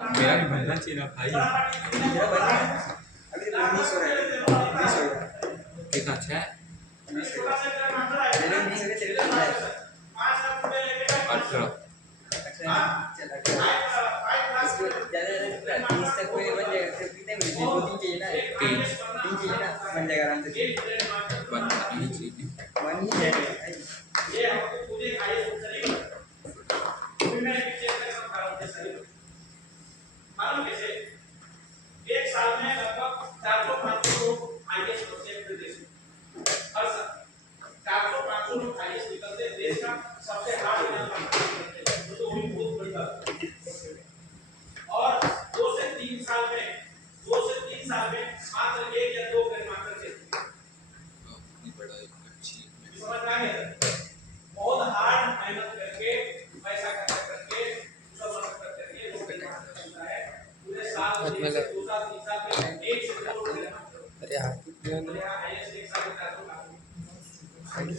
मेरा भी बनना चाहिए ना भाई। मेरा बन गया अभी तो 19 हो रहा है 20 हो गया कितना अच्छा है। 20 हो गया मेरे 20 हो गए तेरे 15 है 18। अच्छा चल 18 इसको ज़्यादा ज़्यादा 30 तक कोई बन जाएगा फिर कितने मिनट 2-3 चाहिए ना 3 3 चाहिए ना बन जाएगा आराम से बनना नहीं चाहिए। बन ही जाएगा भाई मालूम कैसे एक साल में लगभग 400-500 लोग आईएएस प्रोजेक्ट देश में हर साल 400-500 लोग आईएएस निकलते हैं देश का सबसे हार्ड एग्जाम तो भी बहुत बड़ी बात है। और 2 से 3 साल में मात्र 1 या 2 ग्रेड मार्कर से इतनी बड़ा अच्छी समझ में आ गया बहुत हार्ड मेहनत करके पैसा खर्च करके सब करके लोग है पूरे साल 2 साल 3 साल में 1 से 2 अरे हाँ